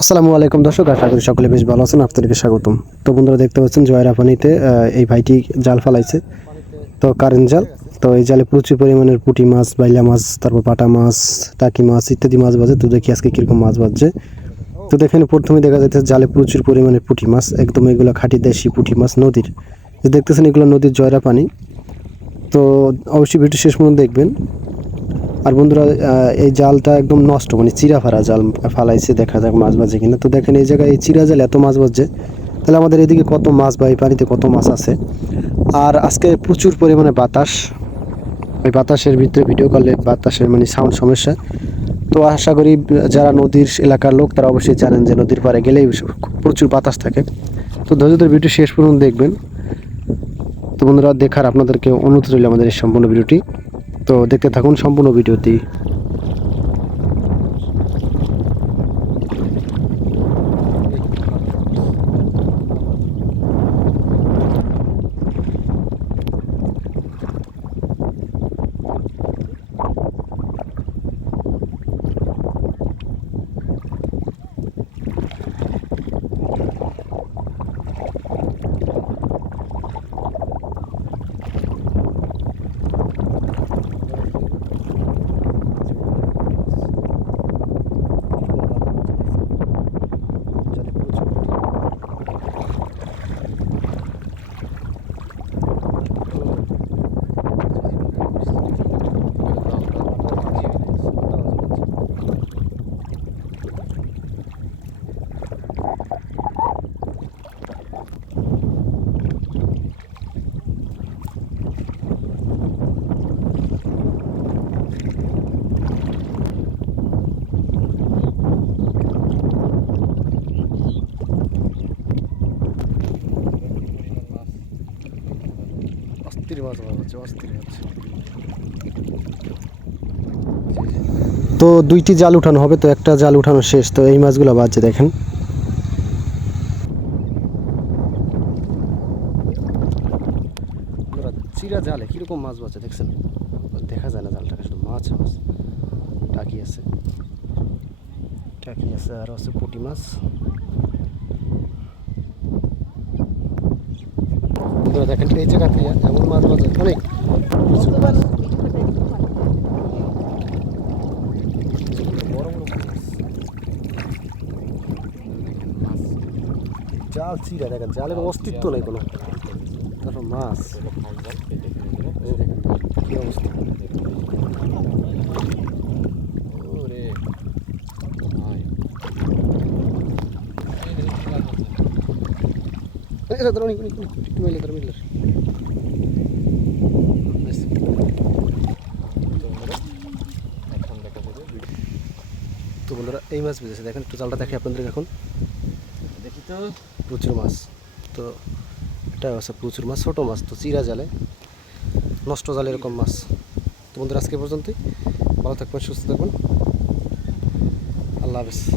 আসসালামু আলাইকুম দর্শক, আশা করি সকলে বেশ ভালো আছেন, আপনাদেরকে স্বাগতম। তো বন্ধুরা, দেখতে পাচ্ছেন জয়রা পানিতে এই ভাইটি জাল ফালাইছে। তো কারেন্ট জাল, তো এই জালে প্রচুর পরিমাণের পুঁটি মাছ, বাইলা মাছ, তারপর পাটা মাছ, টাকি মাছ ইত্যাদি মাছ বাজে। তো দেখি আজকে কীরকম মাছ বাজছে। তো দেখেন, প্রথমে দেখা যাচ্ছে জালে প্রচুর পরিমাণে পুঁটি মাছ, একদম এগুলো খাঁটি দেশি পুঁটি মাছ, নদীর। দেখতেছেন এগুলো নদীর জয়রা পানি তো অবশ্যই ভিডিও শেষ পর্যন্ত দেখবেন। আর বন্ধুরা এই জালটা একদম নষ্ট মানে চিরা ফারা জাল ফালাইছে, দেখা যাক মাছ বাজে কিনা। তো দেখেন, এই জায়গায় এই চিরা জাল এত মাছ বাজছে। তাহলে আমাদের এদিকে কত মাছ বা এই পানিতে কত মাছ আছে? আর আজকে প্রচুর পরিমাণে বাতাস। ওই বাতাসের ভিতরে ভিডিও করলে বাতাসের মানে সাউন্ড সমস্যা। তো আশা করি, যারা নদীর এলাকার লোক, তারা অবশ্যই জানেন যে নদীর পাড়ে গেলেই প্রচুর বাতাস থাকে। তো ধৈর্য ধরে ভিডিও শেষ পর্যন্ত দেখবেন। তো বন্ধুরা, দেখার আপনাদেরকে অনুরোধ রইল আমাদের এই সম্পূর্ণ ভিডিওটি। তো দেখতে থাকুন সম্পূর্ণ ভিডিওটি। অস্থির মাছ হচ্ছে অস্থির হচ্ছে তো দুইটি জাল উঠানো হবে তো একটা জাল উঠানো শেষ। তো এই মাছগুলো বাজছে দেখেন। চিরা জালে কীরকম মাছ বাজছে দেখছেন? দেখা যায় না জালটাকে শুধু মাছ মাছ। টাকি আছে। টাকি আছে আর আছে পুঁটি মাছ। বন্ধুরা দেখেন। এই জায়গা এমন মাছ বাজার, অনেক। জাল চিরা, দেখেন, জালের অস্তিত্ব নেই কোনো। তারপর মাছ। অবস্থা। অনেক অনেক অনেক একটু মেলে তার মিডলার তো বন্ধুরা এই মাছ বেঁচেছে দেখেন একটু জালটা দেখে আপনাদের এখন দেখি তো প্রচুর মাছ তো এটা আছে প্রচুর মাছ ছোটো মাছ তো চিরা জালে নষ্ট জালে এরকম মাছ তো বন্ধুরা আজকে পর্যন্তই ভালো থাকবেন সুস্থ থাকবেন আল্লাহ হাফেজ